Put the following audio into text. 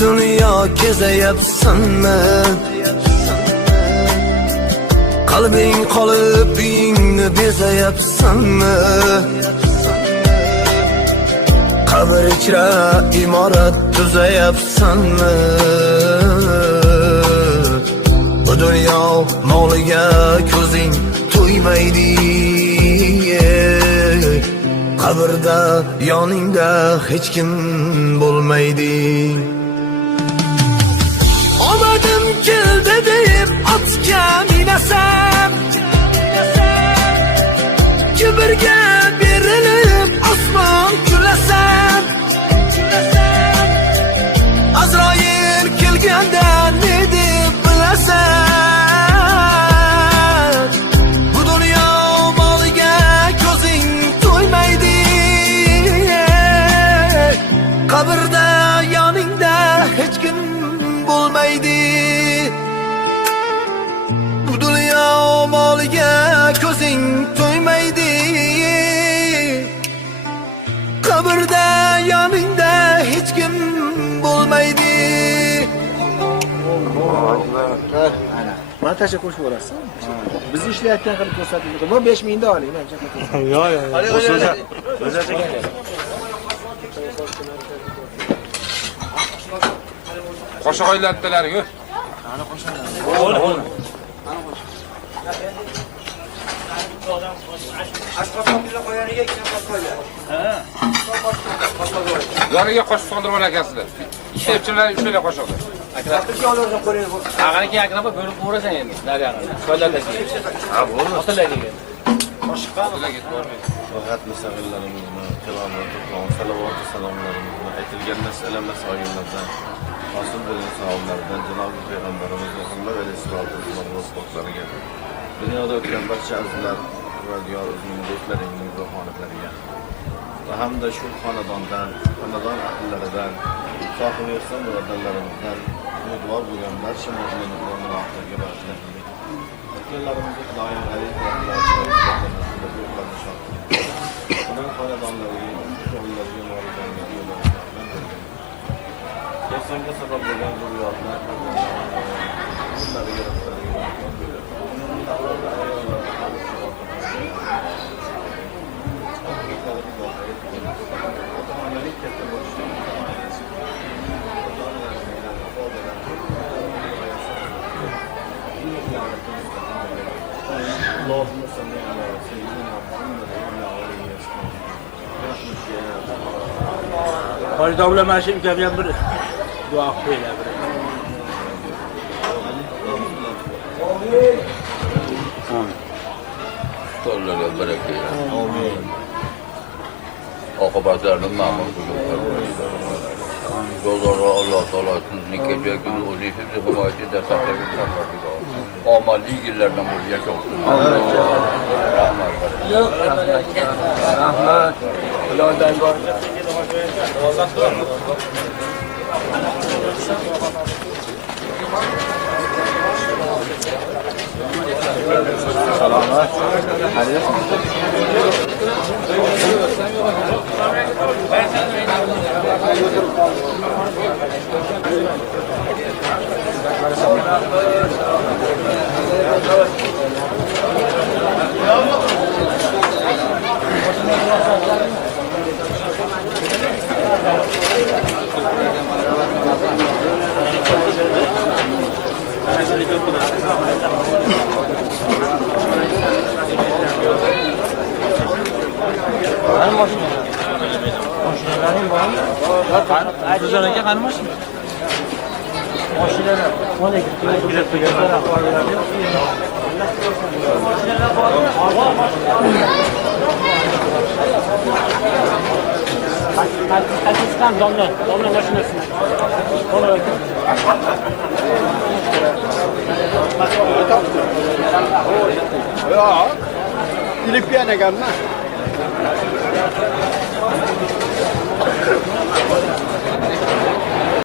Dünya kezayapsanmi? Qalbing qalbingni bezayapsanmi? Qabr ichra imorat tuzayapsanmi? Bu dunyo moliga ko'zing to'ymaydi. Qabrda yoningda hech kim bo'lmaydi. Omadim keldi deb otga minasam, kibrga berilib osmon kulasam, Azroil kelganda ne deb bilasan? Bu dunyo moliga ko'zing to'ymaydi. Qabrda yoningda hech kim bo'lmaydi. Bu dunyo moliga ko'zing to'ymaydi. Qabrda yoningda hech kim bo'lmaydi. Mana tasha qo'shib o'rasiz. Biz ishlayotgan qilib ko'rsatildi. Bu 5000 da oling, menimcha. Yo'q. Qo'shiq o'ylatdilar-ku. Ana qo'shiq. Ashqotga qo'yaniga ikkita qo'ylar. Yoniga qo'shiq soldirib olasizlar. Ishlaychilar ushlayla qo'shiqni. Akrabga olordan qo'ying. Ag'aniki akraba bo'lib o'rasan endi. Daryoga. Qo'ylardagi. Ha, bo'ldi. Otalarga. Qo'shiqqa ketmaydi. Faqat musafirlarimizni, kiromlarga salovat salomlarimizni aytilgan masala masoillardan hosil bo'lgan savoblardan Janobi Payg'ambarimiz Muhammad alayhissalatu vassalom vasfotlariga dunyoda o'tgan barcha azizlar va diyor o'zining do'stlaringning ruhoniyatlariga va hamda shu xonadondan, xonadon ahllaridan, sohibi ihson birodarlarimizdan umidvor bo'lgan barcha mo'minlarning gunohlariga bag'ishlandik. O'tganlarimizni Xudoyim aziz va uning xonadonlariga, shug'ullariga murojaatlar yo'llashdan ehsonga sabab bo'lgan zurriyotlar Xaridorlar mana shu imkonga ham bir duo qo'yinglar. Qo'llarga baraka. Amin. Oqibatlarni ma'lum qilib Yolları Allah Teala sizni kechagi o'zi hifzi himoyasida saqlagan omali yillardan bo'lib yashayapsiz. Rahmat. Rahmat. Ulardan bor. Selamat. Bizlarga qani mashina? Mashinalar qanday kelib Pakistan domla mashinasi. Yo'q. Filippinaga emas.